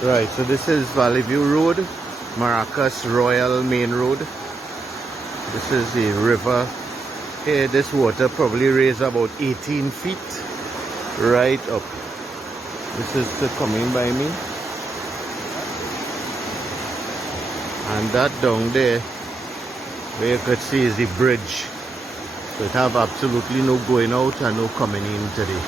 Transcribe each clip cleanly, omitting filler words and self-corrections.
Right, so this is Valley View Road, Maracas Royal Main Road. This is the river. Here, this water probably raised about 18 feet right up. This is the coming by me. And that down there, where you could see is the bridge. So it have absolutely no going out and no coming in today.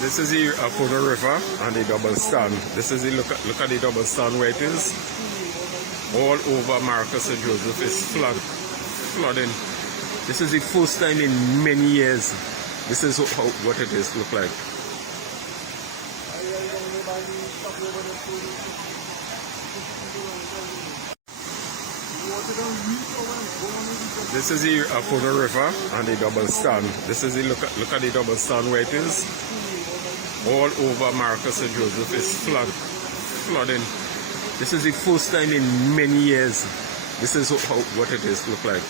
This is the Apono River and the double stand. This is the look at the double stand where it is. All over Maracas and Joseph is flooding. This is the first time in many years. This is what it is look like. This is the Apono River and the double stand. This is the look at the double stand where it is. All over Maracas and Joseph is flooding. This is the first time in many years. This is what it is look like.